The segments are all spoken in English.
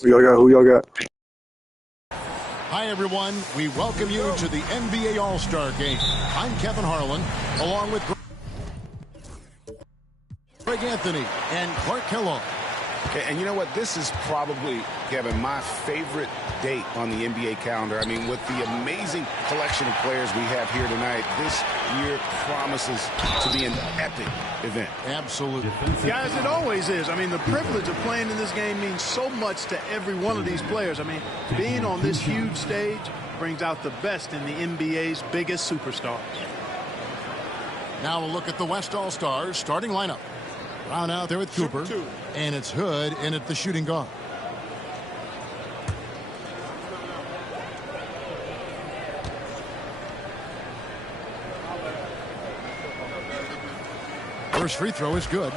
Who y'all got? Hi, everyone. We welcome you to the NBA All-Star Game. I'm Kevin Harlan, along with Greg Anthony and Clark Kellogg. And you know what? This is probably, Kevin, my favorite date on the NBA calendar. I mean, with the amazing collection of players we have here tonight, this year promises to be an epic event. Absolutely. Guys, it always is. I mean, the privilege of playing in this game means so much to every one of these players. I mean, being on this huge stage brings out the best in the NBA's biggest superstars. Now we'll look at the West All-Stars starting lineup. Brown out there with Cooper, and it's Hood in at the shooting guard. First free throw is good.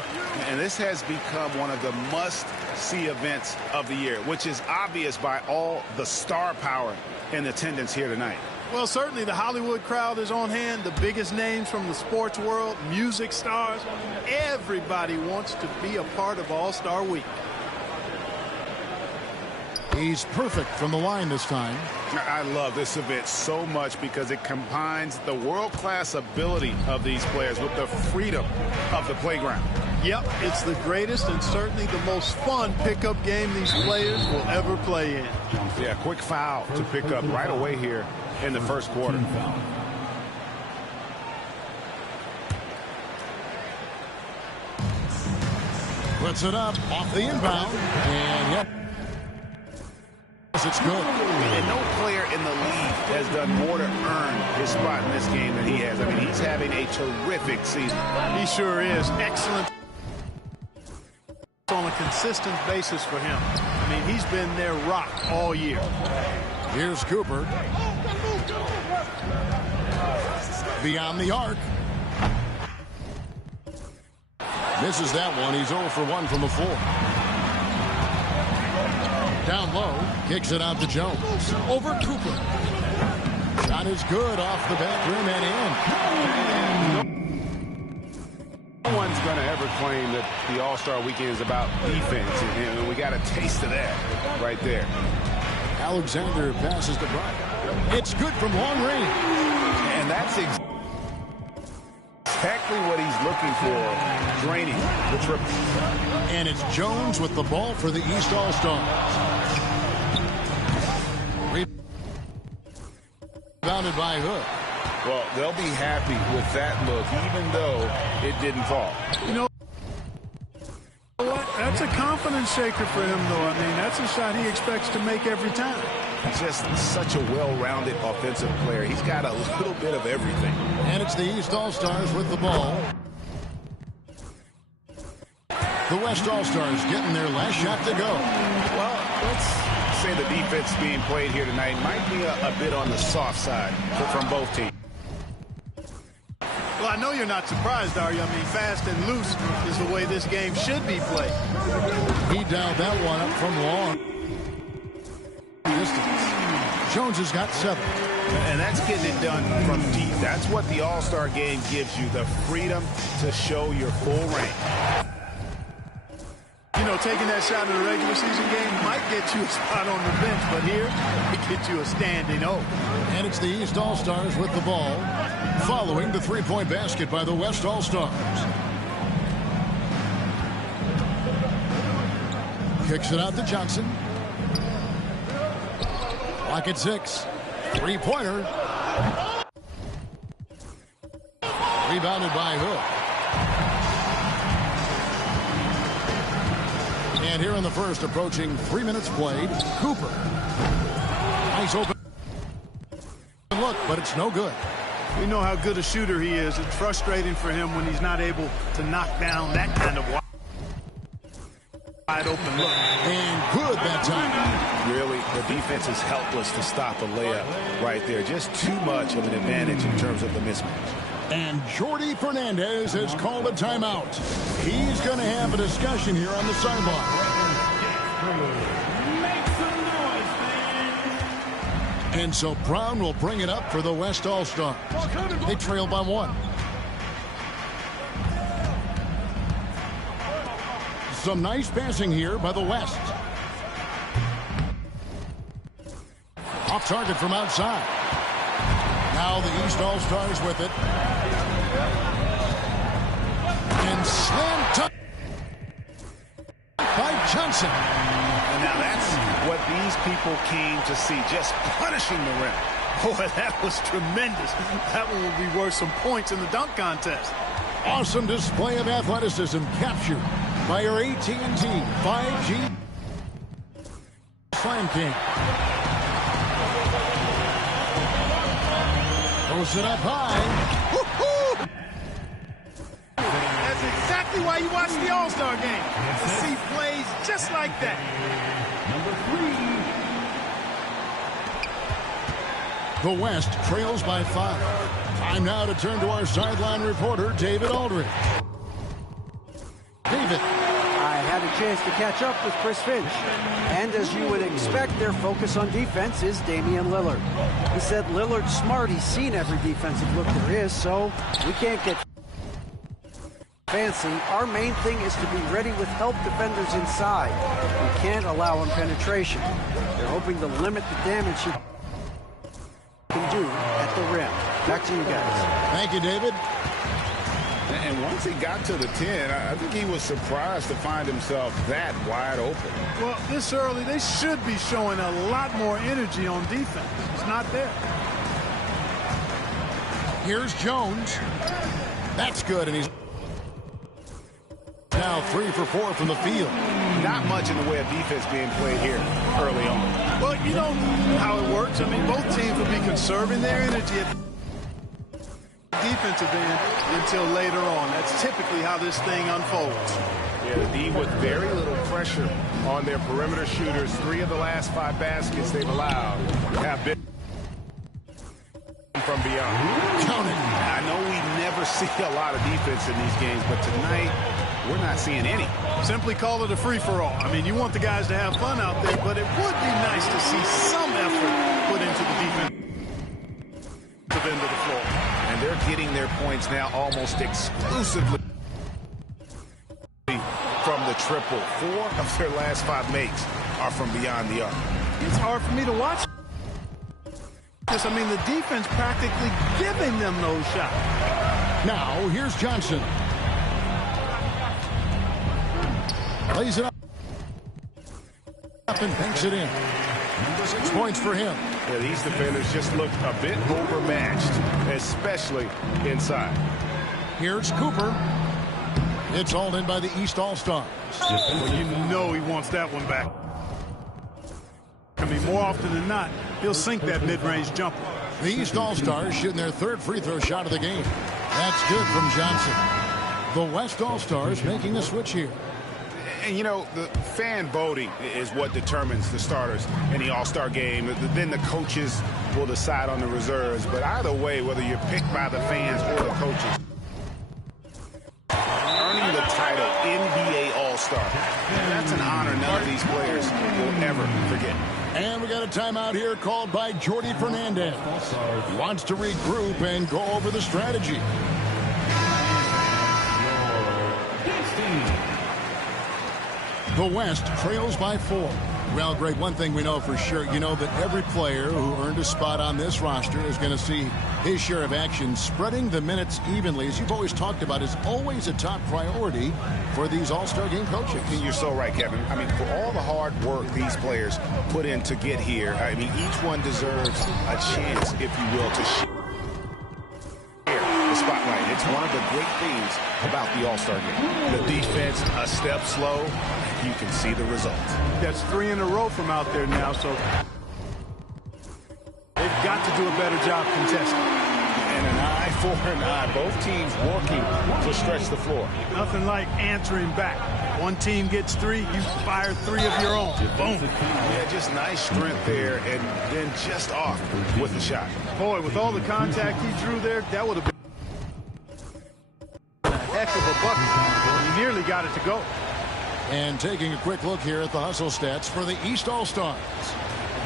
And this has become one of the must-see events of the year, which is obvious by all the star power in attendance here tonight. Well, certainly the Hollywood crowd is on hand. The biggest names from the sports world, music stars. Everybody wants to be a part of All-Star Week. He's perfect from the line this time. I love this event so much because it combines the world-class ability of these players with the freedom of the playground. Yep, it's the greatest and certainly the most fun pickup game these players will ever play in. Yeah, quick foul to pick up right away here in the first quarter. Puts it up off the inbound, and yep, it's good. And no player in the league has done more to earn his spot in this game than he has. I mean, he's having a terrific season. He sure is. Excellent on a consistent basis for him. I mean, he's been their rock all year. Here's Cooper. Beyond the arc. Misses that one. He's 0 for 1 from the floor. Down low. Kicks it out to Jones. Over Cooper. Shot is good off the back rim and in. No one's going to ever claim that the All-Star Weekend is about defense, and we got a taste of that right there. Alexander passes to Bryce. It's good from long range. And that's exactly what he's looking for, draining the triple. And it's Jones with the ball for the East All-Stars. Rebounded by Hood. Well, they'll be happy with that look, even though it didn't fall. You know what? That's a confidence shaker for him, though. I mean, that's a shot he expects to make every time. Just such a well-rounded offensive player. He's got a little bit of everything. And it's the East All-Stars with the ball. The West All-Stars getting their last shot to go. Well, let's say the defense being played here tonight might be a bit on the soft side from both teams. Well, I know you're not surprised, are you? I mean, fast and loose is the way this game should be played. He dialed that one up from long distance. Jones has got 7. And that's getting it done from deep. That's what the All-Star game gives you, the freedom to show your full range. You know, taking that shot in a regular season game might get you a spot on the bench, but here, it gets you a standing O. And it's the East All-Stars with the ball, following the three-point basket by the West All-Stars. Kicks it out to Johnson. Clock at 6. Three-pointer. Rebounded by Hood. And here in the first, approaching 3 minutes played, Cooper. Nice open look, but it's no good. We know how good a shooter he is. It's frustrating for him when he's not able to knock down that kind of wide open look. And good that time. Really, the defense is helpless to stop a layup right there. Just too much of an advantage in terms of the mismatch. And Jordi Fernandez has called a timeout. He's going to have a discussion here on the sideline. And so Brown will bring it up for the West All-Stars. They trail by 1. Some nice passing here by the West. Off target from outside. Now the East All-Stars with it. And slam dunk by Johnson. And now that's what these people came to see, just punishing the rim. Boy, that was tremendous. That one will be worth some points in the dunk contest. Awesome display of athleticism captured by your AT&T 5G Slam King. Throws it up high. Woo-hoo! That's exactly why you watch the All-Star game. To see plays just like that. The West trails by 5. Time now to turn to our sideline reporter, David Aldridge. David. I had a chance to catch up with Chris Finch. And as you would expect, their focus on defense is Damian Lillard. He said Lillard's smart. He's seen every defensive look there is, so we can't get fancy. Our main thing is to be ready with help defenders inside. We can't allow him penetration. They're hoping to limit the damage he can do at the rim. Back to you guys. Thank you, David. And once he got to the 10, I think he was surprised to find himself that wide open. Well, this early, they should be showing a lot more energy on defense. It's not there. Here's Jones. That's good, and he's now 3 for 4 from the field. Not much in the way of defense being played here early on. Well, you know how it works. I mean, both teams will be conserving their energy at the defensive end until later on. That's typically how this thing unfolds. Yeah, the D with very little pressure on their perimeter shooters. 3 of the last 5 baskets they've allowed have been from beyond. Count it. I know we never see a lot of defense in these games, but tonight we're not seeing any. Simply call it a free-for-all. I mean, you want the guys to have fun out there, but it would be nice to see some effort put into the defensive end of the floor. And they're getting their points now almost exclusively from the triple. 4 of their last 5 makes are from beyond the arc. It's hard for me to watch this. I mean, the defense practically giving them those shots. Now, here's Johnson. Lays it up and banks it in. 6 points for him. Yeah, these defenders just look a bit overmatched, especially inside. Here's Cooper. It's hauled in by the East All-Stars. Well, you know he wants that one back. I mean, more often than not, he'll sink that mid-range jumper. The East All-Stars shooting their 3rd free throw shot of the game. That's good from Johnson. The West All-Stars making a switch here. And, you know, the fan voting is what determines the starters in the All-Star game. Then the coaches will decide on the reserves. But either way, whether you're picked by the fans or the coaches, earning the title NBA All-Star, that's an honor none of these players will ever forget. And we got a timeout here called by Jordi Fernandez. He wants to regroup and go over the strategy. The West trails by 4. Well, Greg, one thing we know for sure, you know that every player who earned a spot on this roster is going to see his share of action. Spreading the minutes evenly, as you've always talked about, is always a top priority for these All-Star game coaches. And you're so right, Kevin. I mean, for all the hard work these players put in to get here, I mean, each one deserves a chance, if you will, to share the spotlight. It's one of the great things about the All-Star game. The defense, a step slow, you can see the result. That's 3 in a row from out there now, so they've got to do a better job contesting. And an eye for an eye. Both teams working to stretch the floor. Nothing like answering back. One team gets 3, you fire 3 of your own. Boom. Yeah, just nice strength there, and then just off with the shot. Boy, with all the contact he drew there, that would have been a heck of a bucket. He nearly got it to go. And taking a quick look here at the hustle stats for the East All-Stars.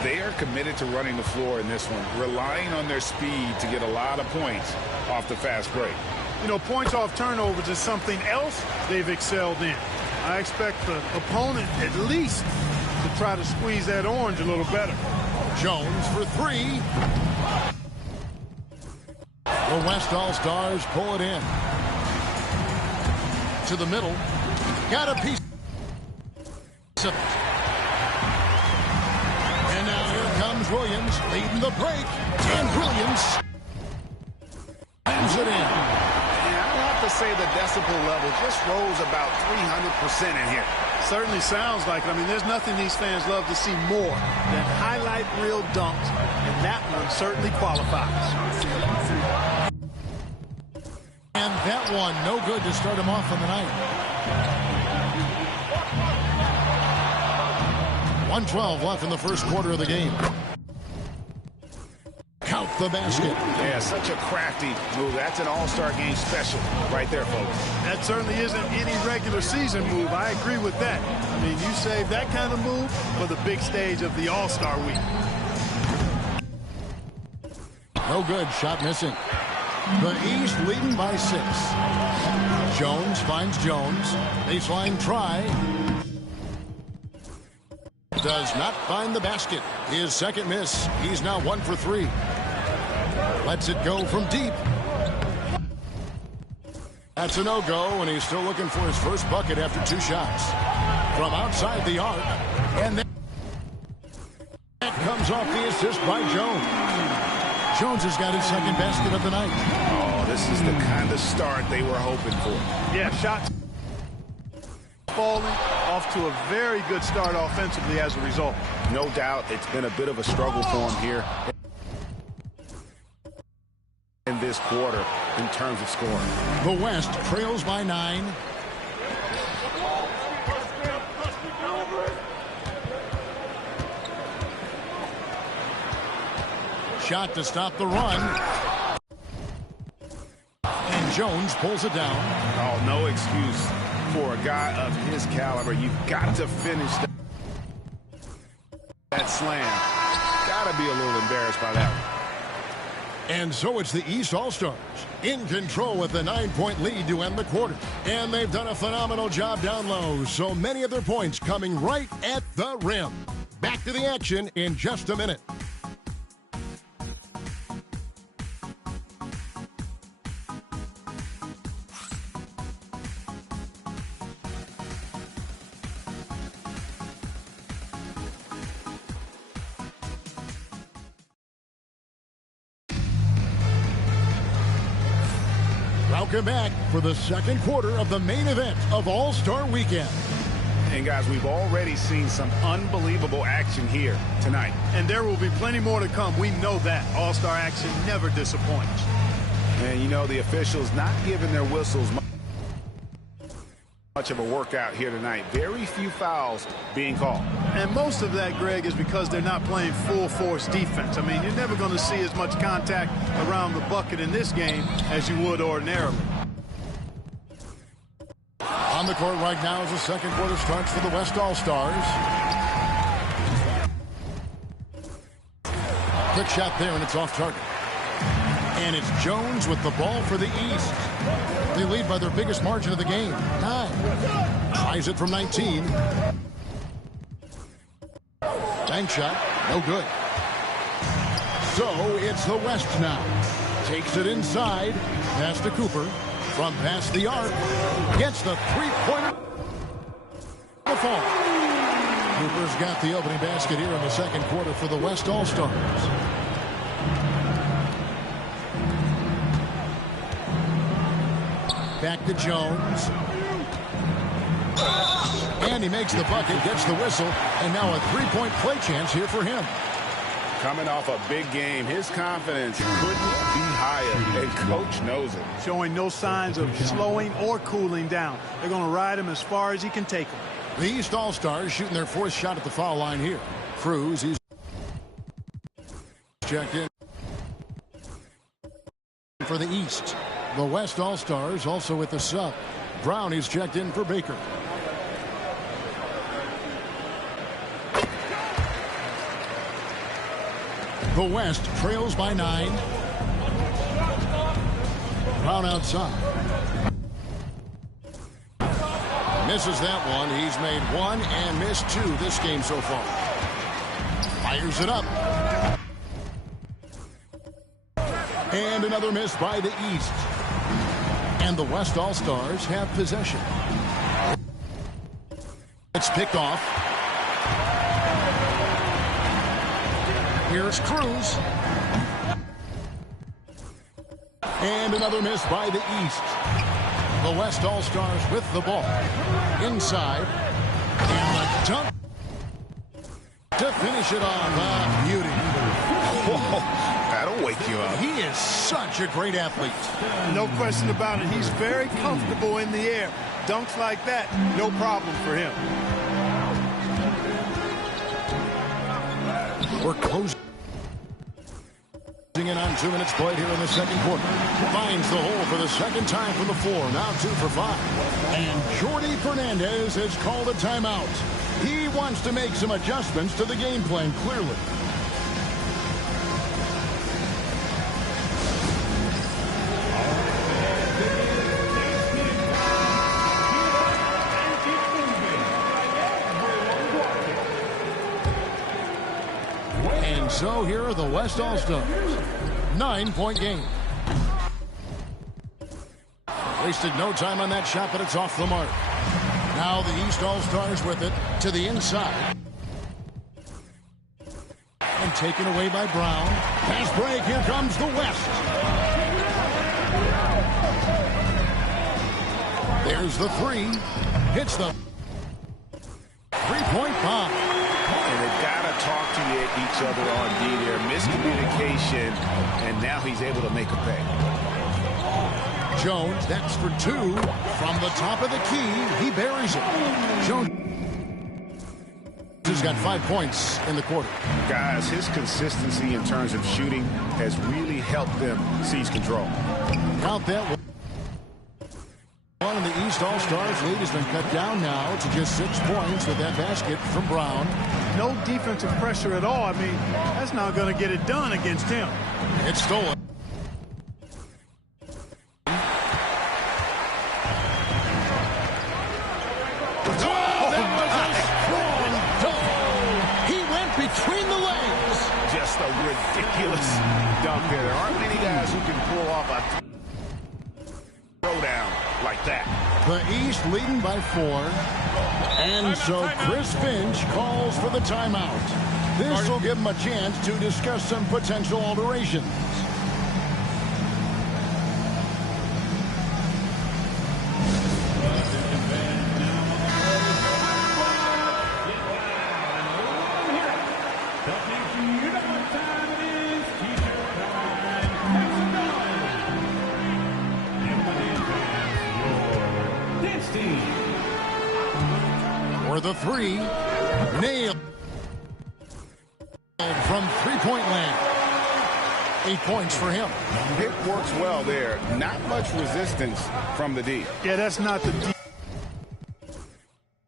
They are committed to running the floor in this one, relying on their speed to get a lot of points off the fast break. You know, points off turnovers is something else they've excelled in. I expect the opponent at least to try to squeeze that orange a little better. Jones for three. The West All-Stars pull it in. To the middle. Got a piece of it. And now here comes Williams leading the break. And Williams brings it in. I have to say the decibel level just rose about 300% in here. Certainly sounds like it. I mean, there's nothing these fans love to see more than highlight reel dunks, and that one certainly qualifies. And that one, no good to start him off on the night. 1:12 left in the first quarter of the game. Count the basket. Yeah, such a crafty move. That's an all-star game special right there, folks. That certainly isn't any regular season move. I agree with that. I mean, you save that kind of move for the big stage of the All-Star week. No good. Shot missing. The East leading by 6. Jones finds Jones. Baseline try. Does not find the basket. His second miss. He's now 1 for 3. Lets it go from deep. That's a no-go, and he's still looking for his first bucket after 2 shots. From outside the arc. And that comes off the assist by Jones. Jones has got his second basket of the night. Oh, this is the kind of start they were hoping for. Yeah, shots falling off to a very good start offensively as a result. No doubt it's been a bit of a struggle for him here in this quarter in terms of scoring. The West trails by 9. Shot to stop the run. And Jones pulls it down. Oh, no excuse for a guy of his caliber. You've got to finish that slam. Got to be a little embarrassed by that one. And so it's the East All-Stars in control with a 9-point lead to end the quarter. And they've done a phenomenal job down low, so many of their points coming right at the rim. Back to the action in just a minute. Welcome back for the second quarter of the main event of All-Star Weekend. And guys, we've already seen some unbelievable action here tonight. And there will be plenty more to come. We know that. All-Star action never disappoints. And you know, the officials not giving their whistles much of a workout here tonight. Very few fouls being called. And most of that, Greg, is because they're not playing full force defense. I mean, you're never going to see as much contact around the bucket in this game as you would ordinarily. On the court right now as the second quarter starts for the West All-Stars. Quick shot there, and it's off target. And it's Jones with the ball for the East. They lead by their biggest margin of the game, 9. Tries it from 19. Bank shot, no good. So it's the West now. Takes it inside. Pass to Cooper. From past the arc. Gets the three-pointer. The fall. Cooper's got the opening basket here in the second quarter for the West All-Stars. Back to Jones. And he makes the bucket, gets the whistle, and now a three-point play chance here for him. Coming off a big game, his confidence couldn't be higher, and Coach knows it. Showing no signs of slowing or cooling down. They're going to ride him as far as he can take him. The East All-Stars shooting their 4th shot at the foul line here. Cruz, he's checked in for the East. The West All-Stars also with the sub. Brown is checked in for Baker. The West trails by 9. Brown outside. Misses that one. He's made one and missed two this game so far. Fires it up. And another miss by the East. And the West All-Stars have possession. It's picked off. Here's Cruz. And another miss by the East. The West All-Stars with the ball. Inside. And a dunk to finish it off. Beauty. Whoa, that'll wake you up. He is such a great athlete. No question about it. He's very comfortable in the air. Dunks like that, no problem for him. We're closing in on 2 minutes played here in the second quarter. Finds the hole for the second time from the floor. Now 2 for 5. And Jordi Fernandez has called a timeout. He wants to make some adjustments to the game plan, clearly. And so here are the West All-Stars. 9-point game. Wasted no time on that shot, but it's off the mark. Now the East All-Stars with it to the inside. And taken away by Brown. Pass break, here comes the West. There's the three. Hits the three-point bomb. And they've got to talk to each other on D there. Miscommunication, and now he's able to make a pay. Jones, that's for 2. From the top of the key, he buries it. Jones has got 5 points in the quarter. Guys, his consistency in terms of shooting has really helped them seize control. Count that one. One in the East All-Stars lead has been cut down now to just 6 points with that basket from Brown. No defensive pressure at all. I mean, that's not going to get it done against him. It's stolen. Between the legs. Just a ridiculous dunk there. There aren't many guys who can pull off a throwdown like that. The East leading by 4. And so Chris Finch calls for the timeout. This will give him a chance to discuss some potential alterations. For the 3, nailed from three-point land. 8 points for him. It works well there. Not much resistance from the D. Yeah, that's not the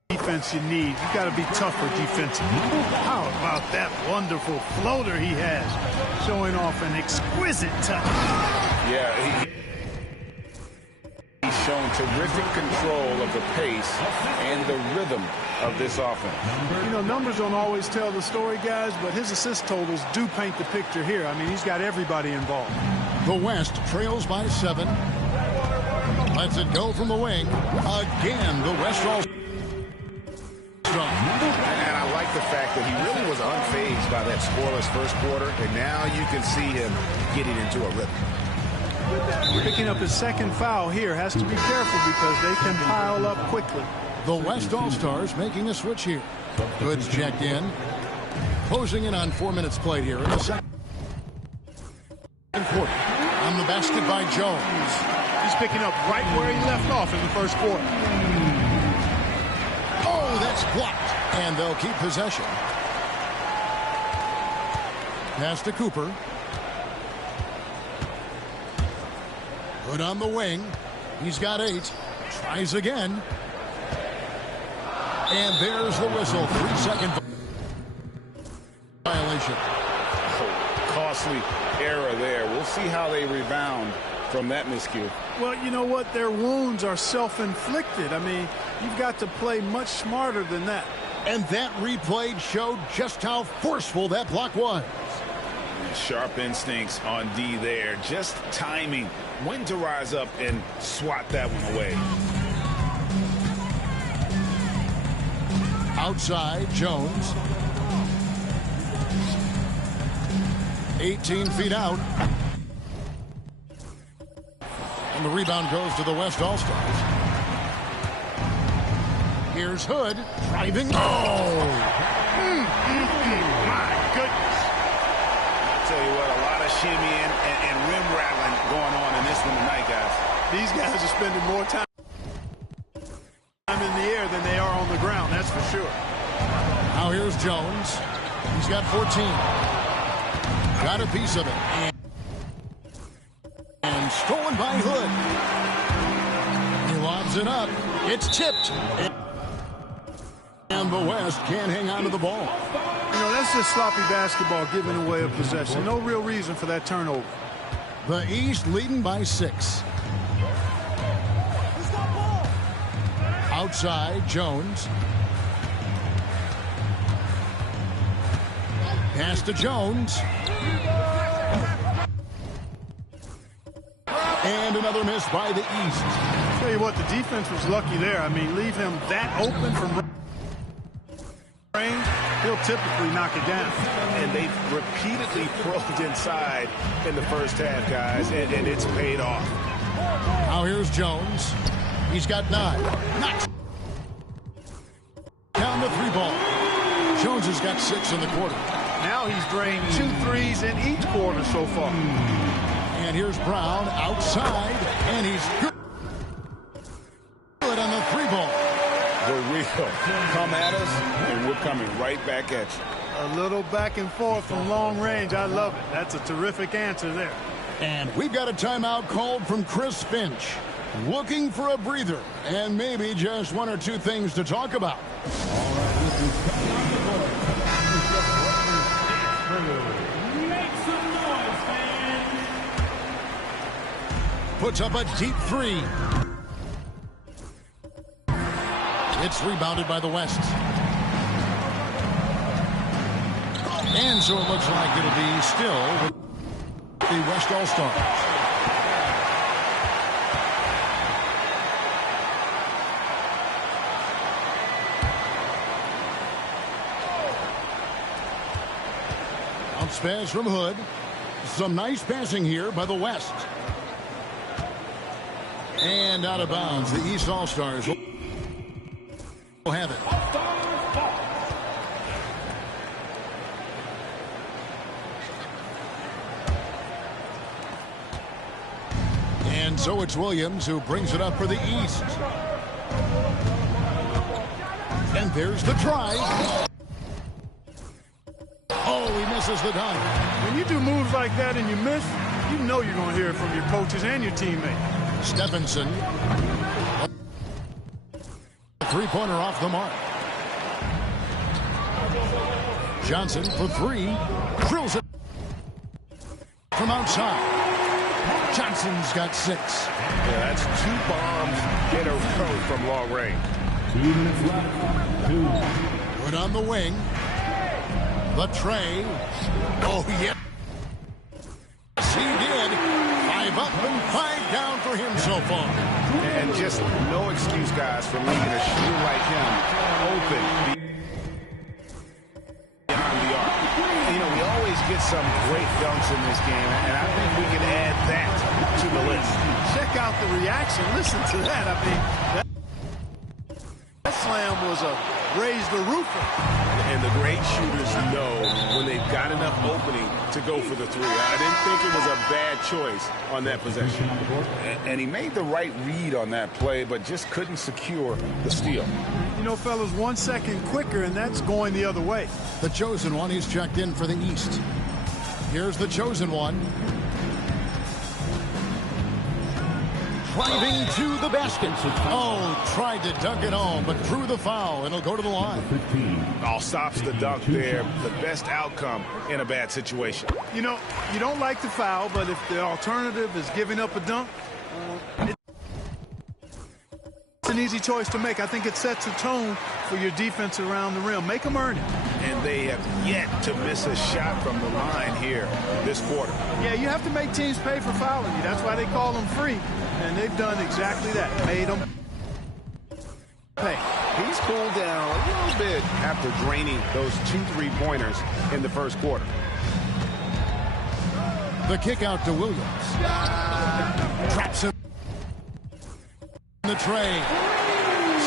defense you need. You got to be tougher defensively. How about that wonderful floater he has, showing off an exquisite touch. Yeah, he's shown terrific control of the pace and the rhythm of this offense. You know, numbers don't always tell the story, guys, but his assist totals do paint the picture here. I mean, he's got everybody involved. The West trails by 7. Lets it go from the wing. Again, the West all strong. And I like the fact that he really was unfazed by that scoreless first quarter, and now you can see him getting into a rhythm. Picking up his second foul here. Has to be careful because they can pile up quickly. The West All-Stars making a switch here. Goods checked in. Closing in on 4 minutes played here in the second quarter. On the basket by Jones. He's picking up right where he left off in the first quarter. Oh, that's blocked. And they'll keep possession. Pass to Cooper. Put on the wing. He's got 8. Tries again. And there's the whistle. 3-second violation. Costly error there. We'll see how they rebound from that miscue. Well, you know what? Their wounds are self-inflicted. I mean, You've got to play much smarter than that. And that replay showed just how forceful that block was. Sharp instincts on D there. Just timing when to rise up and swat that one away. Outside, Jones. 18 feet out. And the rebound goes to the West All-Stars. Here's Hood driving. Oh! My goodness. I tell you what, a lot of shimmying and rim rattling going on in this one tonight, guys. These guys are spending more time in the air than they are on the ground, that's for sure. Now here's Jones. He's got 14. Got a piece of it. And stolen by Hood. He lobs it up. It's tipped. And the West can't hang on to the ball. You know, that's just sloppy basketball, giving away a possession. No real reason for that turnover. The East leading by 6. Outside, Jones. Pass to Jones. And another miss by the East. Tell you what, the defense was lucky there. I mean, leave him that open from range, he'll typically knock it down. And they've repeatedly probed inside in the first half, guys, and it's paid off. Now here's Jones. He's got 9. Knocks down the 3 ball. Jones has got 6 in the quarter. Now he's drained 2 threes in each quarter so far. And here's Brown outside, and he's good on the 3 ball. The real come at us, and we're coming right back at you. A little back and forth from long range. I love it. That's a terrific answer there. And we've got a timeout called from Chris Finch. Looking for a breather and maybe just 1 or 2 things to talk about. Puts up a deep 3. It's rebounded by the West. And so it looks like it'll be still with the West All-Stars. Bounce pass from Hood. Some nice passing here by the West. And out of bounds, the East All-Stars will have it. And so it's Williams who brings it up for the East. And there's the try. Oh, he misses the dunk. When you do moves like that and you miss, you know you're going to hear it from your coaches and your teammates. Stephenson. Three-pointer off the mark. Johnson for 3. Drills it from outside. Johnson's got 6. Yeah, that's 2 bombs in a row from long range. Good on the wing. The tray. Oh, yeah. He did. 5 up and 5 down for him so far. And just no excuse, guys, for leaving a shooter like him open beyond the arc. You know, we always get some great dunks in this game, and I think we can add that to the list. Check out the reaction. Listen to that. I mean, that slam was a raise the roofer. And the great shooters know when they've got enough opening to go for the 3. I didn't think it was a bad choice on that possession. And he made the right read on that play, but just couldn't secure the steal. You know, fellas, 1 second quicker, and that's going the other way. The chosen one, he's checked in for the East. Here's the chosen one. Driving to the basket. Oh, tried to dunk it home, but drew the foul. It'll go to the line. Oh, stops the dunk there. The best outcome in a bad situation. You know, you don't like the foul, but if the alternative is giving up a dunk, it's an an easy choice to make. I think it sets a tone for your defense around the rim. Make them earn it. And they have yet to miss a shot from the line here this quarter. Yeah, you have to make teams pay for fouling you. That's why they call them free. And they've done exactly that. Made them pay. He's cooled down a little bit after draining those 2 3-pointers in the first quarter. The kick out to Williams. Traps him. The tray.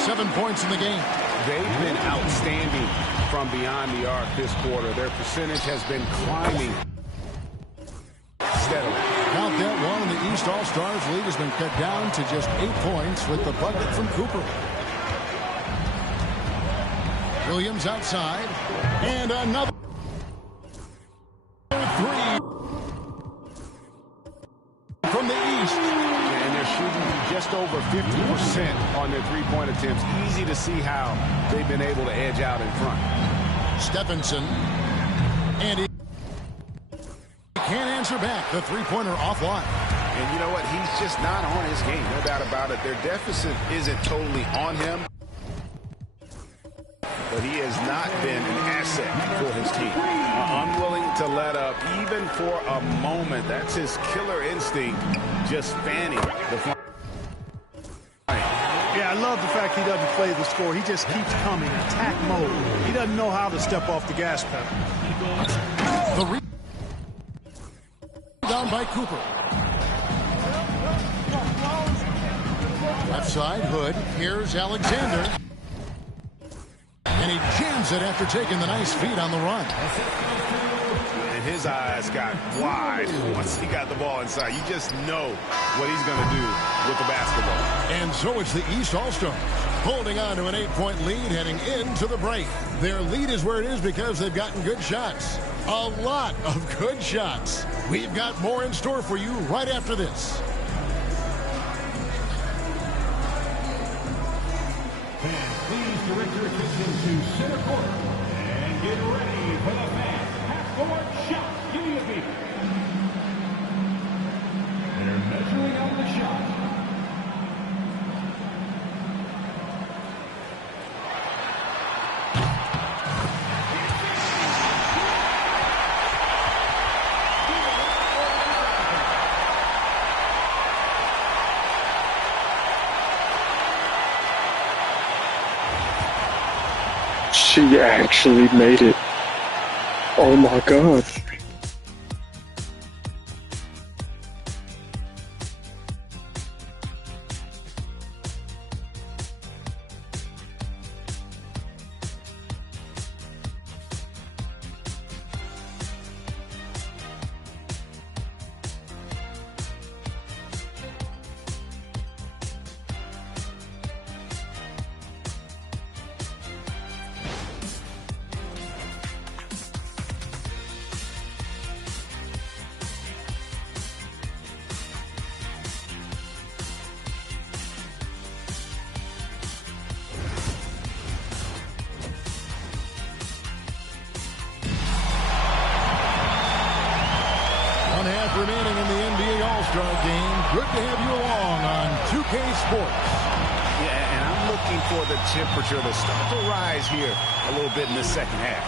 7 points in the game. They've been outstanding from beyond the arc this quarter. Their percentage has been climbing steadily. Count that one, and the East All-Stars lead has been cut down to just 8 points with the bucket from Cooper. Williams outside, and another 3 from the East. And they're shooting just over 50% on their 3-point attempts. Easy to see how they've been able to edge out in front. Stephenson, and he can't answer back. The 3-pointer offline. And you know what? He's just not on his game. No doubt about it. Their deficit isn't totally on him, but he has not been an asset for his team. Unwilling to let up even for a moment. That's his killer instinct, just fanning the flame. Yeah, I love the fact he doesn't play the score. He just keeps coming, attack mode. He doesn't know how to step off the gas pedal. The rebound by Cooper. Left side, Hood. Here's Alexander. And he jams it after taking the nice feed on the run. And his eyes got wide once he got the ball inside. You just know what he's going to do with the basketball. And so it's the East All-Stars holding on to an 8-point lead heading into the break. Their lead is where it is because they've gotten good shots. A lot of good shots. We've got more in store for you right after this. Please direct your attention to center court and get ready for the fast half-court shot. Give me a beat. They're measuring out the shot. She actually made it. Oh my god. Remaining in the NBA All-Star game. Good to have you along on 2K Sports. Yeah, and I'm looking for the temperature to start to rise here a little bit in the second half.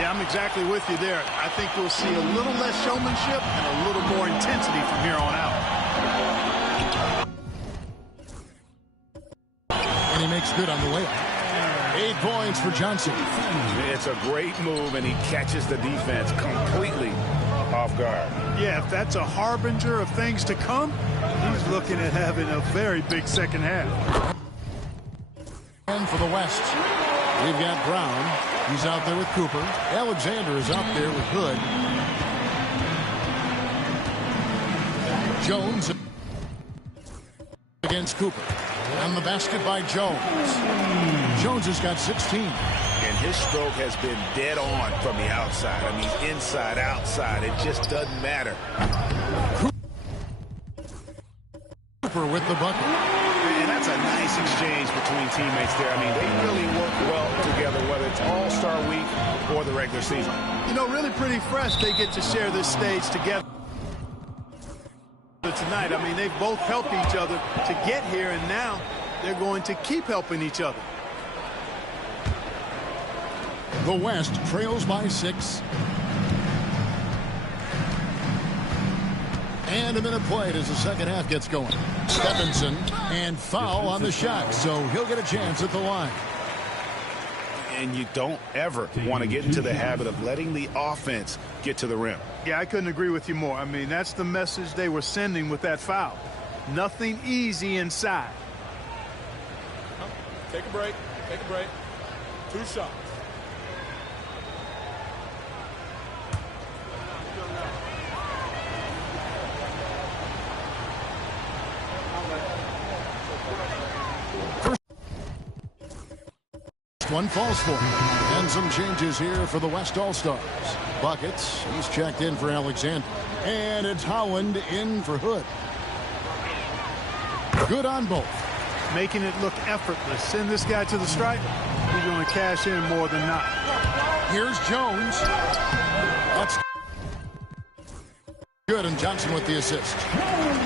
Yeah, I'm exactly with you there. I think we'll see a little less showmanship and a little more intensity from here on out. And he makes good on the layup. 8 points for Johnson. It's a great move, and he catches the defense completely off guard. Yeah, if that's a harbinger of things to come, he's looking at having a very big second half. And for the West, we've got Brown. He's out there with Cooper. Alexander is out there with Hood. Jones against Cooper. And the basket by Jones. Jones has got 16. And his stroke has been dead on from the outside. I mean, inside, outside. It just doesn't matter. Cooper with the bucket. And that's a nice exchange between teammates there. I mean, they really work well together, whether it's All-Star Week or the regular season. You know, really pretty fresh they get to share this stage together tonight. I mean, they've both helped each other to get here, and now they're going to keep helping each other. The West trails by 6. And a minute played as the second half gets going. Stephenson, and foul on the shot, so he'll get a chance at the line. And you don't ever want to get into the habit of letting the offense get to the rim. Yeah, I couldn't agree with you more. I mean, that's the message they were sending with that foul. Nothing easy inside. Take a break. Take a break. 2 shots. One falls for him. And some changes here for the West All-Stars. Buckets, he's checked in for Alexander. And it's Howland in for Hood. Good on both. Making it look effortless. Send this guy to the stripe. He's going to cash in more than not. Here's Jones. That's good, and Johnson with the assist.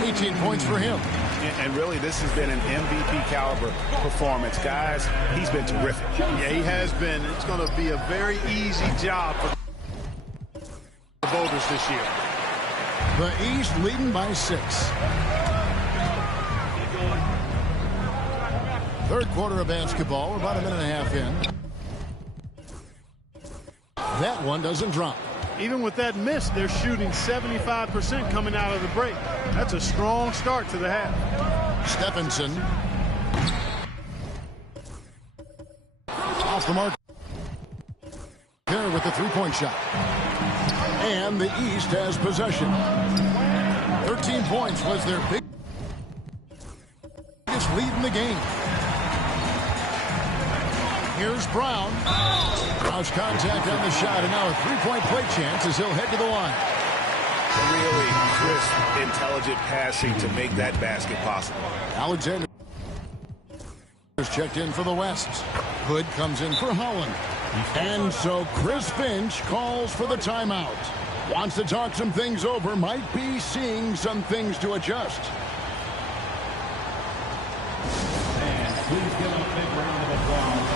18 points for him. And really, this has been an MVP caliber performance. Guys, he's been terrific. Yeah, he has been. It's going to be a very easy job for the voters this year. The East leading by 6. Third quarter of basketball. We're about a minute and a half in. That one doesn't drop. Even with that miss, they're shooting 75% coming out of the break. That's a strong start to the half. Stephenson. Off the mark. Here with the three-point shot. And the East has possession. 13 points was their biggest lead in the game. Here's Brown. Brown's contact on the shot, and now a three-point play chance as he'll head to the line. Really crisp, intelligent passing to make that basket possible. Alexander is checked in for the West. Hood comes in for Holland. And so Chris Finch calls for the timeout. Wants to talk some things over, might be seeing some things to adjust. And please give a big round of applause.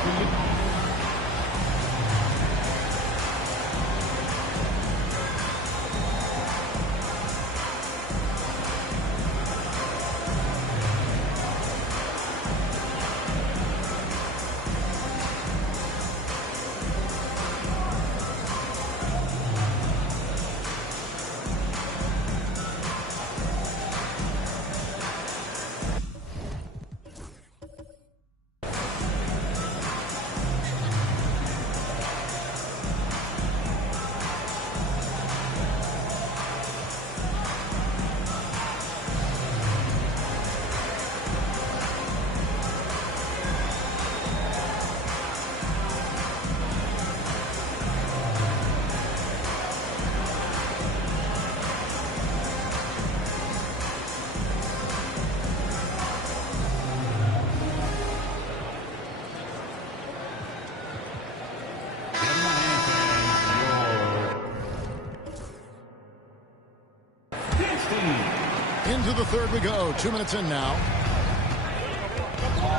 Into the third we go. 2 minutes in now.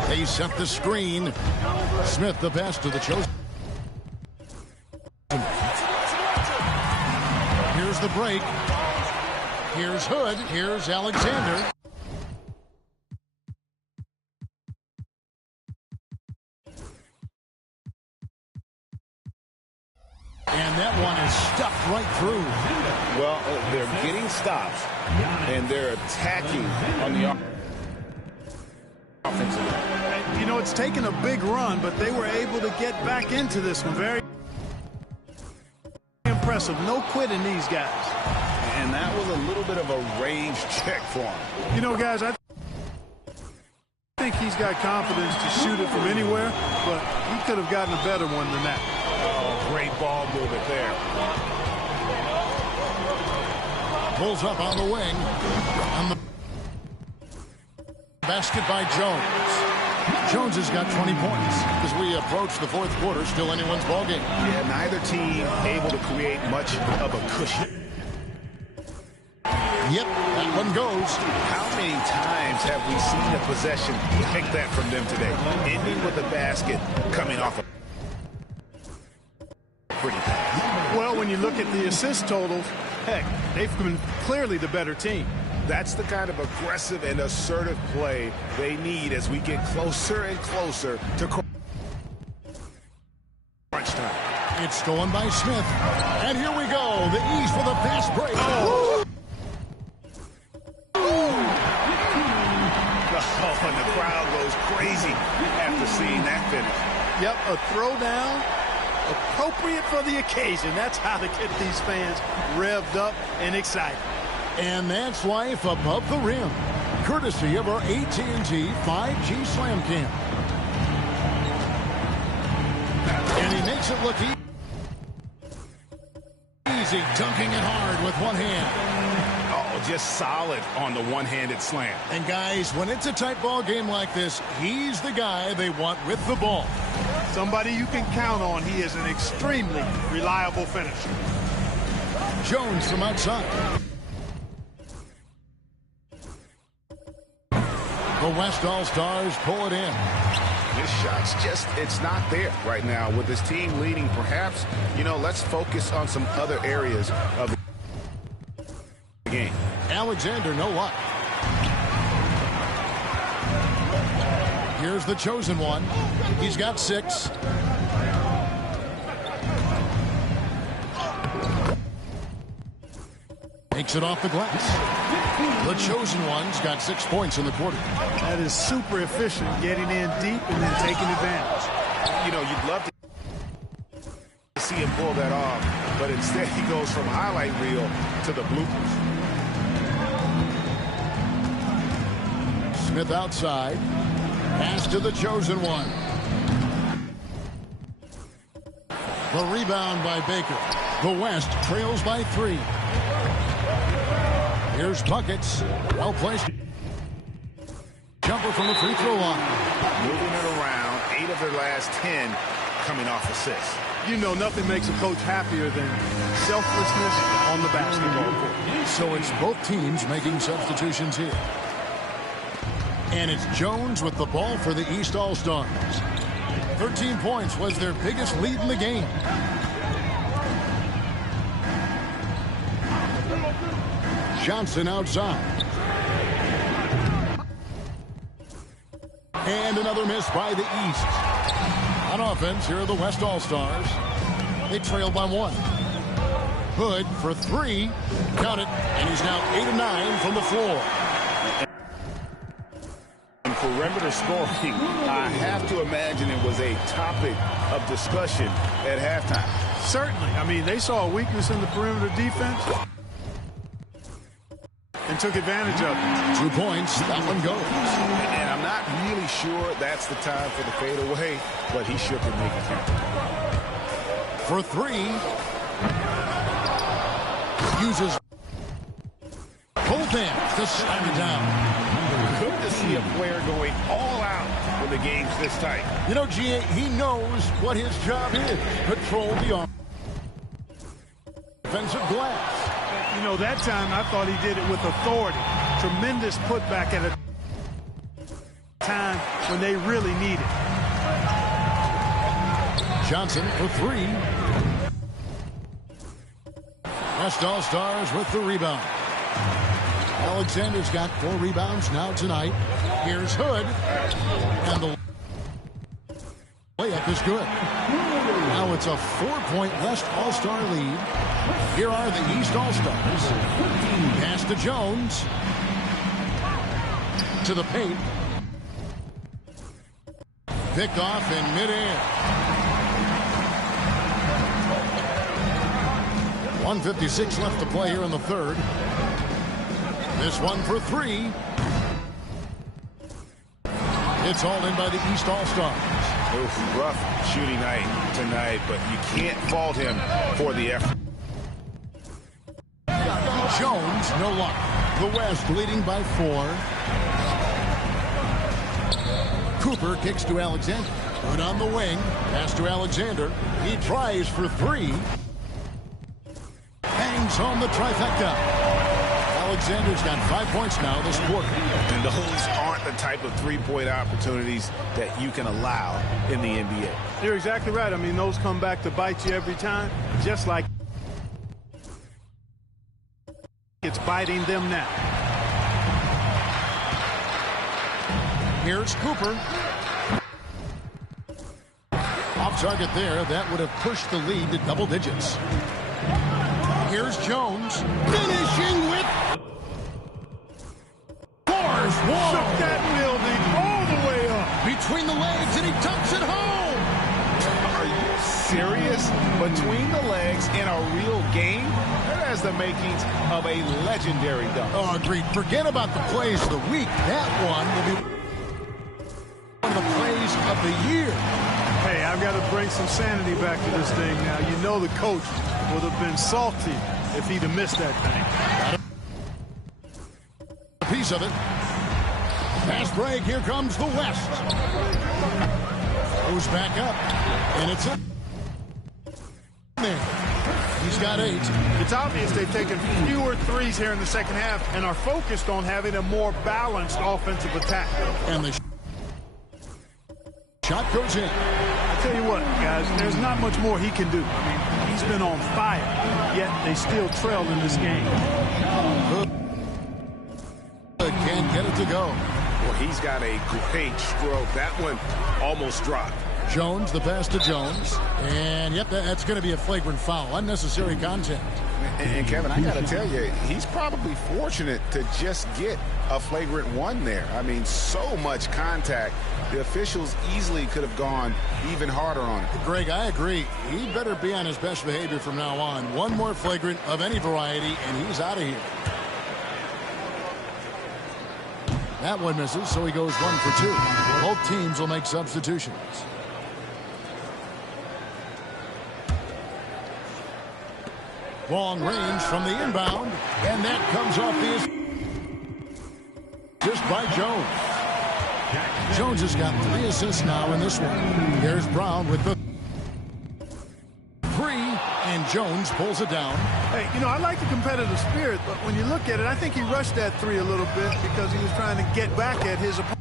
They set the screen. Smith the pass to the chosen. Here's the break. Here's Hood. Here's Alexander. And that one is stuffed right through. Well, they're getting stops, and they're attacking on the offensive end. You know, it's taken a big run, but they were able to get back into this one. Very impressive. No quitting these guys. And that was a little bit of a range check for him. You know, guys, I think he's got confidence to shoot it from anywhere, but he could have gotten a better one than that. Oh, great ball movement there. Pulls up on the wing. On the basket by Jones. Jones has got 20 points as we approach the fourth quarter. Still anyone's ballgame. Yeah, neither team able to create much of a cushion. Yep, that one goes. How many times have we seen a possession like that from them today? Ending with a basket coming off a pretty pass. Well, when you look at the assist totals, heck, they've been clearly the better team. That's the kind of aggressive and assertive play they need as we get closer and closer to crunch time. It's stolen by Smith. And here we go. The East with a fast break. Oh, and the crowd goes crazy after seeing that finish. Yep, a throwdown appropriate for the occasion. That's how to get these fans revved up and excited. And that's life above the rim, courtesy of our AT&T 5G Slam Cam. And he makes it look easy, dunking it hard with one hand. Oh, just solid on the one-handed slam. And guys, when it's a tight ball game like this, he's the guy they want with the ball. Somebody you can count on. He is an extremely reliable finisher. Jones from outside. The West All-Stars pull it in. This shot's just, it's not there right now. With this team leading, perhaps, let's focus on some other areas of the game. Alexander, no luck. Here's the chosen one. He's got 6. Takes it off the glass. The chosen one's got 6 points in the quarter. That is super efficient, getting in deep and then taking advantage. You'd love to see him pull that off, but instead he goes from highlight reel to the bloopers. Smith outside. Pass to the chosen one. The rebound by Baker. The West trails by 3. Here's Buckets. Well placed. Jumper from the free throw line. Moving it around. 8 of their last 10 coming off assists. Nothing makes a coach happier than selflessness on the basketball court. So it's both teams making substitutions here. And it's Jones with the ball for the East All-Stars. 13 points was their biggest lead in the game. Johnson outside. And another miss by the East. On offense, here are the West All-Stars. They trail by 1. Hood for 3. Count it. And he's now 8 of 9 from the floor. Perimeter scoring, I have to imagine it was a topic of discussion at halftime. Certainly. They saw a weakness in the perimeter defense and took advantage of it. 2 points. That one goes. And I'm not really sure that's the time for the fadeaway, but he sure can make it count. For 3. Uses both hands to slam it down. Good to see a player going all out when the game's this tight. G.A., he knows what his job is. Control the offensive glass. That time I thought he did it with authority. Tremendous putback at a time when they really need it. Johnson for 3. West All-Stars with the rebound. Alexander's got 4 rebounds now tonight. Here's Hood. And the layup is good. Now it's a 4-point West All-Star lead. Here are the East All-Stars. Pass to Jones. To the paint. Picked off in midair. 1:56 left to play here in the third. This one for 3. It's hauled in by the East All-Stars. Rough shooting night tonight, but you can't fault him for the effort. Jones, no luck. The West leading by 4. Cooper kicks to Alexander. Good on the wing. Pass to Alexander. He tries for 3. Hangs home the trifecta. Alexander's got 5 points now this quarter. And those aren't the type of three-point opportunities that you can allow in the NBA. You're exactly right. I mean, those come back to bite you every time, just like it's biting them now. Here's Cooper. Off target there. That would have pushed the lead to double digits. Here's Jones. Finishing with force. Shook that building all the way up. Between the legs, and he dumps it home. Are you serious? Between the legs in a real game? That has the makings of a legendary dunk. Oh, agreed. Forget about the plays of the week. That one will be one of the plays of the year. Hey, I've got to bring some sanity back to this thing now. You know the coach would have been salty if he'd have missed that thing. A piece of it. Fast break. Here comes the West. Goes back up. And it's in there. He's got 8. It's obvious they've taken fewer threes here in the second half and are focused on having a more balanced offensive attack. And the shot goes in. I tell you what, guys, there's not much more he can do. I mean, he's been on fire, yet they still trail in this game. Can't get it to go. Well, he's got a great stroke. That one almost dropped. Jones, the pass to Jones. And, yep, that's going to be a flagrant foul. Unnecessary contact. And Kevin, I got to tell you, he's probably fortunate to just get a flagrant one there. I mean, so much contact. The officials easily could have gone even harder on it. Greg, I agree. He better be on his best behavior from now on. One more flagrant of any variety, and he's out of here. That one misses, so he goes 1 for 2. Both teams will make substitutions. Long range from the inbound, and that comes off the assist by Jones. Jones has got 3 assists now in this one. Here's Brown with the 3, and Jones pulls it down. Hey, you know, I like the competitive spirit, but when you look at it, I think he rushed that 3 a little bit because he was trying to get back at his opponent.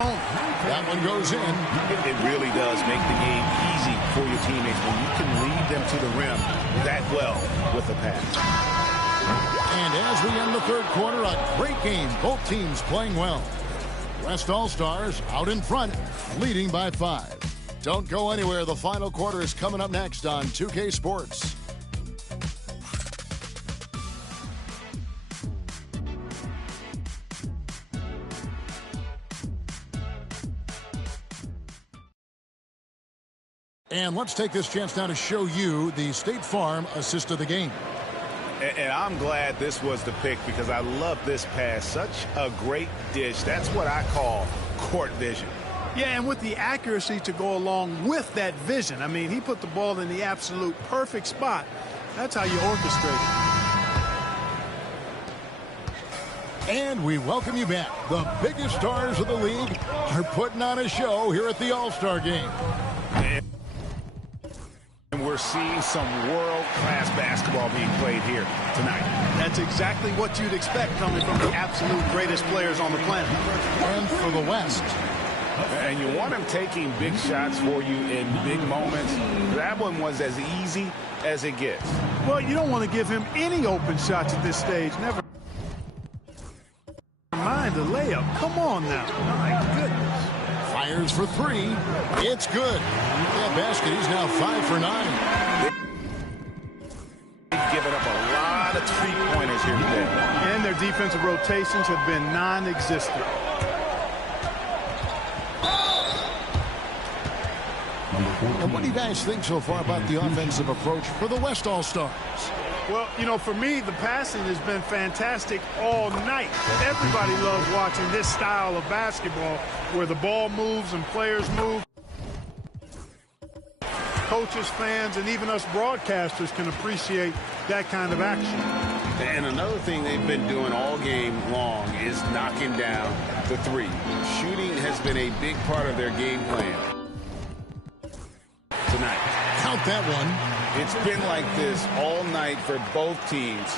That one goes in. It really does make the game easy for your teammates when you can lead them to the rim that well with the pass. And as we end the third quarter, a great game. Both teams playing well. West All-Stars out in front, leading by 5. Don't go anywhere. The final quarter is coming up next on 2K Sports. And let's take this chance now to show you the State Farm assist of the game. And I'm glad this was the pick because I love this pass. Such a great dish. That's what I call court vision. Yeah, and with the accuracy to go along with that vision. I mean, he put the ball in the absolute perfect spot. That's how you orchestrate it. And we welcome you back. The biggest stars of the league are putting on a show here at the All-Star Game. And we're seeing some world-class basketball being played here tonight. That's exactly what you'd expect coming from the absolute greatest players on the planet. And for the West. And you want him taking big shots for you in big moments. That one was as easy as it gets. Well, you don't want to give him any open shots at this stage. Never mind the layup. Come on now. My goodness. Fires for 3. It's good. That basket, he's now 5 for 9. They've given up a lot of three-pointers here today. And their defensive rotations have been non-existent. And what do you guys think so far about the offensive approach for the West All-Stars? Well, you know, for me, the passing has been fantastic all night. Everybody loves watching this style of basketball where the ball moves and players move. Coaches, fans, and even us broadcasters can appreciate that kind of action. And another thing they've been doing all game long is knocking down the 3. Shooting has been a big part of their game plan tonight. count that one. It's been like this all night for both teams.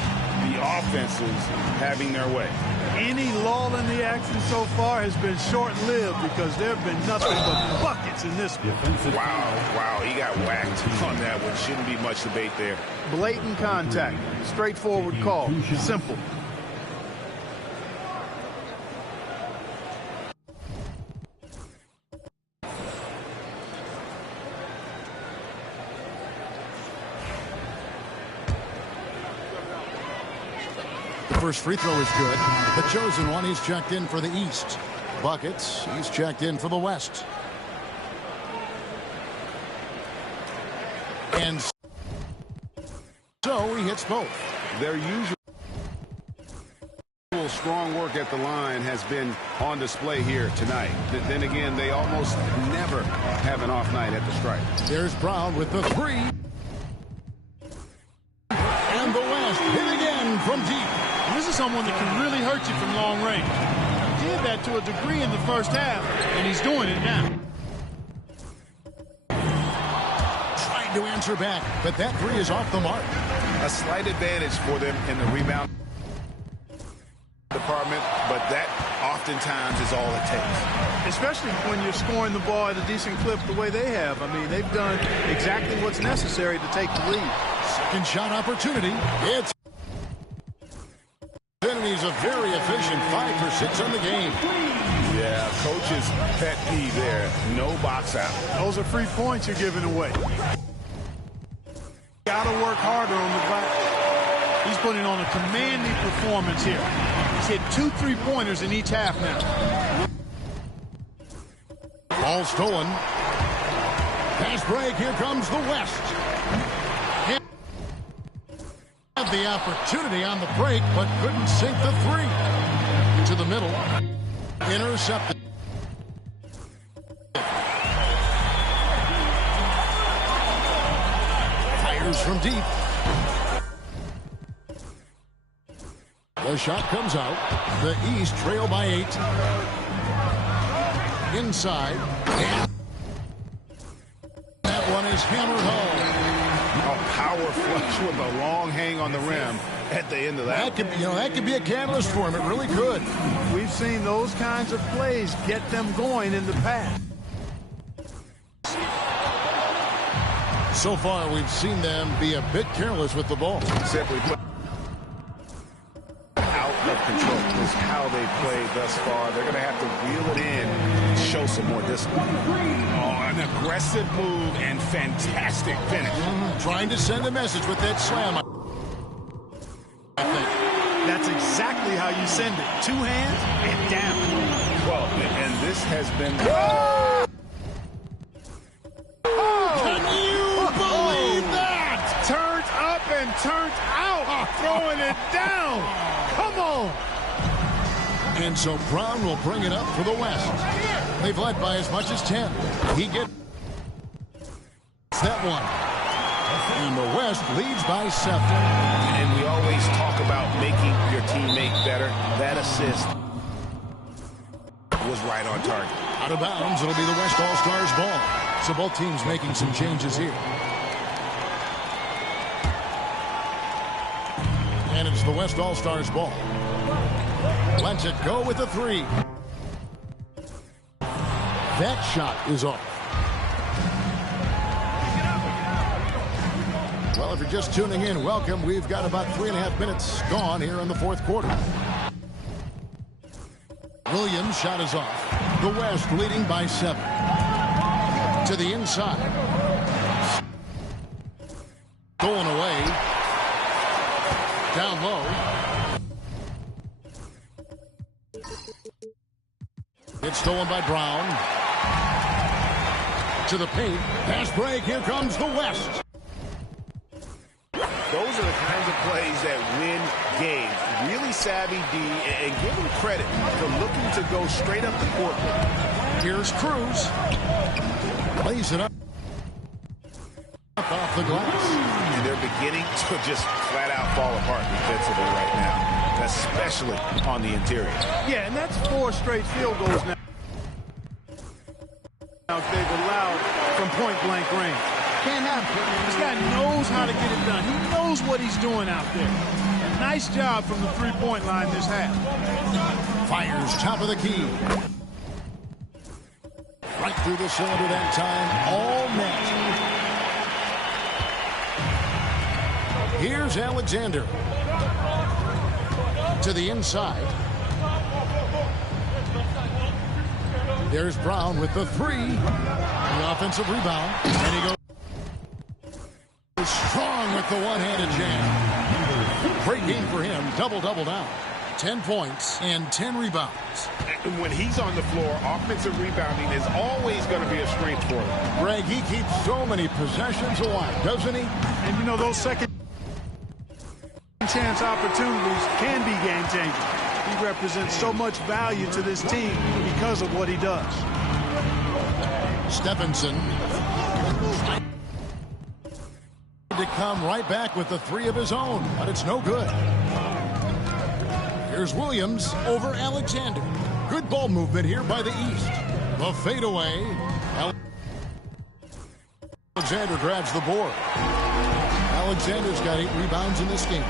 The offenses having their way. Any lull in the action so far has been short-lived because there have been nothing but buckets in this one. Wow, he got whacked on that one. Shouldn't be much debate there. Blatant contact. Straightforward call. Simple. First free throw is good. The chosen one, he's checked in for the East. Buckets, he's checked in for the West. And so he hits both. Their usual strong work at the line has been on display here tonight. Then again, they almost never have an off night at the stripe. There's Brown with the three. And the West hit again from deep. This is someone that can really hurt you from long range. He did that to a degree in the first half, and he's doing it now. Trying to answer back, but that three is off the mark. A slight advantage for them in the rebound department, but that oftentimes is all it takes. Especially when you're scoring the ball at a decent clip the way they have. I mean, they've done exactly what's necessary to take the lead. Second shot opportunity. It's he's a very efficient 5 for 6 on the game. Yeah, coach's pet peeve there. No box out. Those are free points you're giving away. Got to work harder on the glass. He's putting on a commanding performance here. He's hit 2 3-pointers in each half now. Ball stolen. Pass break. Here comes the West. Had the opportunity on the break, but couldn't sink the three. To the middle. Intercepted. Fires from deep. The shot comes out. The East trail by 8. Inside. And that one is hammered home. A power flush with a long hang on the rim at the end of that. That could be a catalyst for him. It really could. We've seen those kinds of plays get them going in the past. So far, we've seen them be a bit careless with the ball. Simply put, out of control is how they played thus far. They're going to have to reel it in and show some more discipline. Oh, an aggressive move and fantastic finish. Trying to send a message with that slam. I think. That's exactly how you send it. 2 hands and down. Well, and this has been... Can you believe that? Turned up and turned out. Throwing it down. Come on. And so Brown will bring it up for the West. They've led by as much as 10. He gets that one. And the West leads by 7. And we always talk about making your teammate better. That assist was right on target. Out of bounds, it'll be the West All-Stars ball. So both teams making some changes here. And it's the West All-Stars ball. Lets it go with the 3. That shot is off. Well, if you're just tuning in, welcome. We've got about 3.5 minutes gone here in the 4th quarter. Williams' shot is off. The West leading by 7. To the inside. Going away. Down low. It's stolen by Brown. To the paint. Pass break. Here comes the West. Those are the kinds of plays that win games. Really savvy D, and give him credit for looking to go straight up the court. Here's Cruz. Lays it up off the glass. And they're beginning to just flat out fall apart defensively right now, especially on the interior. Yeah, and that's 4 straight field goals now. They've allowed from point-blank range. Can't have This guy knows how to get it done. He knows what he's doing out there. A nice job from the three-point line this half. Fires top of the key. Right through the cylinder that time. All net. Here's Alexander. To the inside. There's Brown with the three. The offensive rebound. And he goes strong with the one-handed jam. Great game for him. Double-double now. 10 points and 10 rebounds. And when he's on the floor, offensive rebounding is always going to be a strength for him. Greg, he keeps so many possessions alive, doesn't he? And, you know, those second chance opportunities can be game changers. He represents so much value to this team because of what he does. Stephenson to come right back with the three of his own, but it's no good. Here's Williams over Alexander. Good ball movement here by the East. The fadeaway. Alexander grabs the board. Alexander's got 8 rebounds in this game.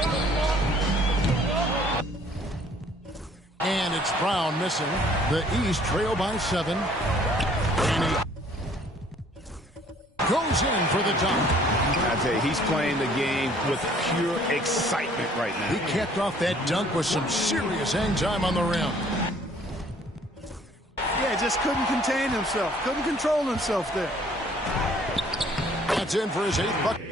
And it's Brown missing. The East trail by 7. And he goes in for the dunk. I tell you, he's playing the game with pure excitement right now. He kept off that dunk with some serious hang time on the rim. Yeah, just couldn't contain himself. Couldn't control himself there. That's in for his 8th bucket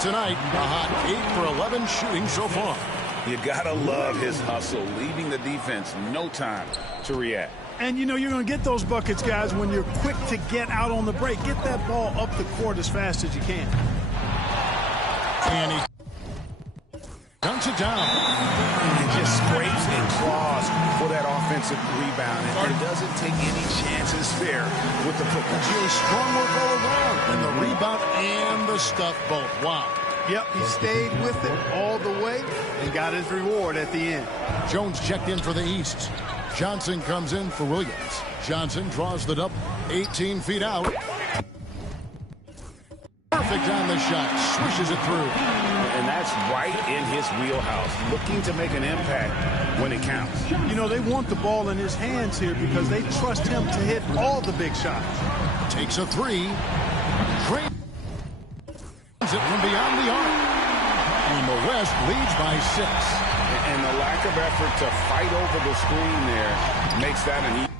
tonight. A hot 8 for 11 shooting so far. You gotta love his hustle, leaving the defense no time to react. And, you know, you're going to get those buckets, guys, when you're quick to get out on the break. Get that ball up the court as fast as you can. And he dunks it down. And just scrapes and claws for that offensive rebound. And it doesn't take any chances there with the football. Just strong work all around. And the rebound and the stuff both. Wow. Yep, he stayed with it all the way and got his reward at the end. Jones checked in for the East. Johnson comes in for Williams. Johnson draws the double. 18 feet out. Perfect on the shot. Swishes it through. And that's right in his wheelhouse. Looking to make an impact when it counts. You know, they want the ball in his hands here because they trust him to hit all the big shots. Takes a 3. Trains it from beyond the arc. And the West leads by 6. And the lack of effort to fight over the screen there makes that an easy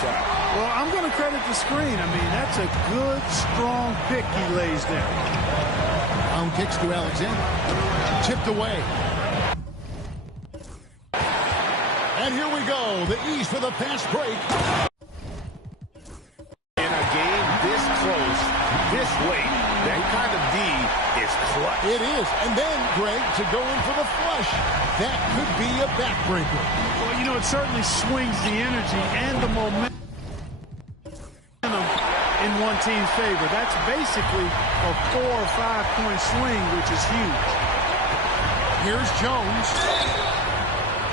shot. Well, I'm going to credit the screen. I mean, that's a good, strong pick he lays there. Brown kicks to Alexander. Tipped away. And here we go. The East with a fast break. In a game this close, this late, that kind of D is clutch. It is. And then, Greg, to go in for the flush. That could be a backbreaker. Well, you know, it certainly swings the energy and the momentum in one team's favor. That's basically a 4 or 5 point swing, which is huge. Here's Jones.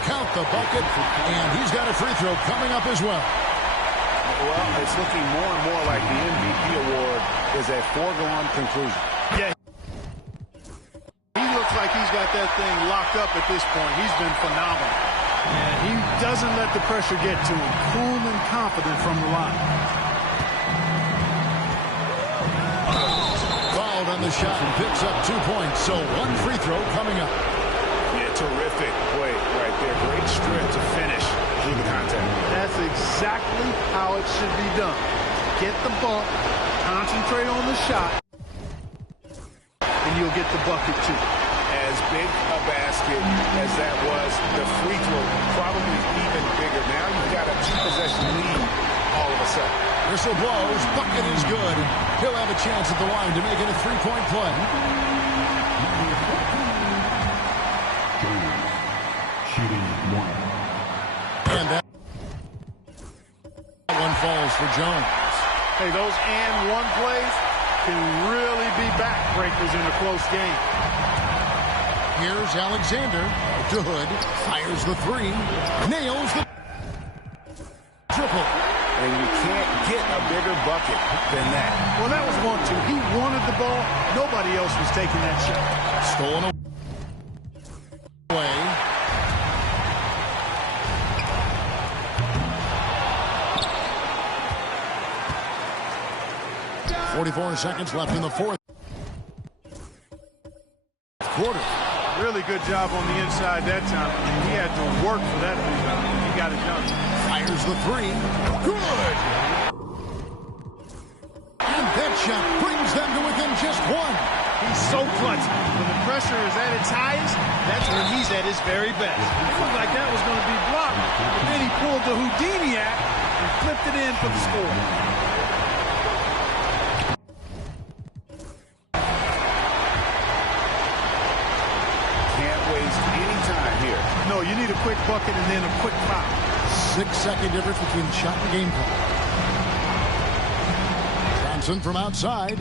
Count the bucket, and he's got a free throw coming up as well. Well, it's looking more and more like the MVP award is a foregone conclusion. Yeah. He looks like he's got that thing locked up at this point. He's been phenomenal. And he doesn't let the pressure get to him. Cool and confident from the line. Fouled on the shot and picks up 2 points. So 1 free throw coming up. Yeah, terrific play right there. Great strip to finish through the contact. That's exactly how it should be done. Get the bump, concentrate on the shot, and you'll get the bucket too. As big a basket as that was, the free throw probably even bigger. Now you've got a 2-possession lead all of a sudden. Whistle blows. Bucket is good. He'll have a chance at the line to make it a 3-point play. And that one falls for Jones. Hey, those and one plays can really be backbreakers in a close game. Here's Alexander. To Hood. Fires the 3. Nails the triple. and you can't get a bigger bucket than that. Well, that was 1-2. He wanted the ball. Nobody else was taking that shot. Stolen away. 44 seconds left in the fourth quarter. Really good job on the inside that time. He had to work for that rebound. He got it done. Fires the three. Good. And that shot brings them to within just one. He's so clutch. When the pressure is at its highest, that's when he's at his very best. It looked like that was going to be blocked, but then he pulled the Houdini act and flipped it in for the score. No, you need a quick bucket and then a quick foul. 6-second difference between shot and game clock. Johnson from outside.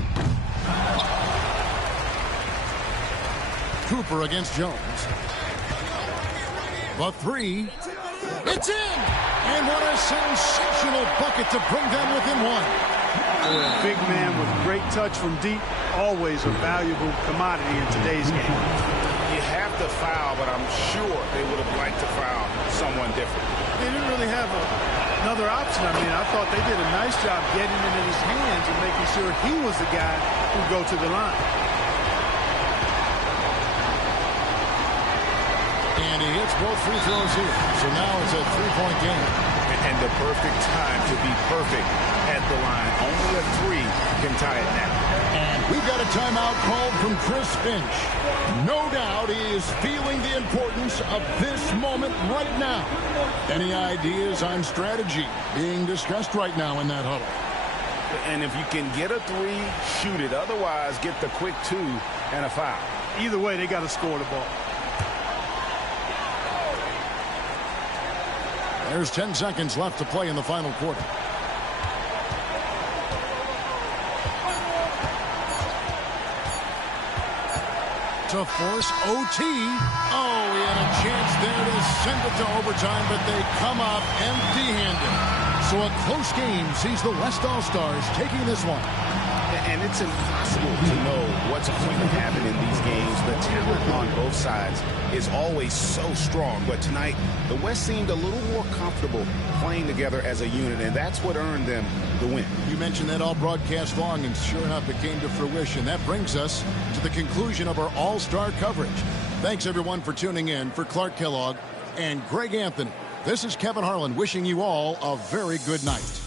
Cooper against Jones. The three. It's in! And what a sensational bucket to bring them within one. Boy, a big man with great touch from deep, always a valuable commodity in today's game. You have to foul, but I'm sure they would have liked to foul someone different. They didn't really have another option. I mean, I thought they did a nice job getting it in his hands and making sure he was the guy who'd go to the line. And he hits both free throws here. So now it's a three-point game. And the perfect time to be perfect at the line. Only a three can tie it now. And we've got a timeout called from Chris Finch. No doubt he is feeling the importance of this moment right now. Any ideas on strategy being discussed right now in that huddle? And if you can get a three, shoot it. Otherwise, get the quick two and a foul. Either way, they got to score the ball. There's 10 seconds left to play in the final quarter. To force OT. Oh, he had a chance there to send it to overtime, but they come up empty-handed. So a close game sees the West All-Stars taking this one. And it's impossible to know what's going to happen in these games. The talent on both sides is always so strong. But tonight, the West seemed a little more comfortable playing together as a unit, and that's what earned them the win. You mentioned that all broadcast long, and sure enough, it came to fruition. That brings us to the conclusion of our All-Star coverage. Thanks, everyone, for tuning in. For Clark Kellogg and Greg Anthony, this is Kevin Harlan wishing you all a very good night.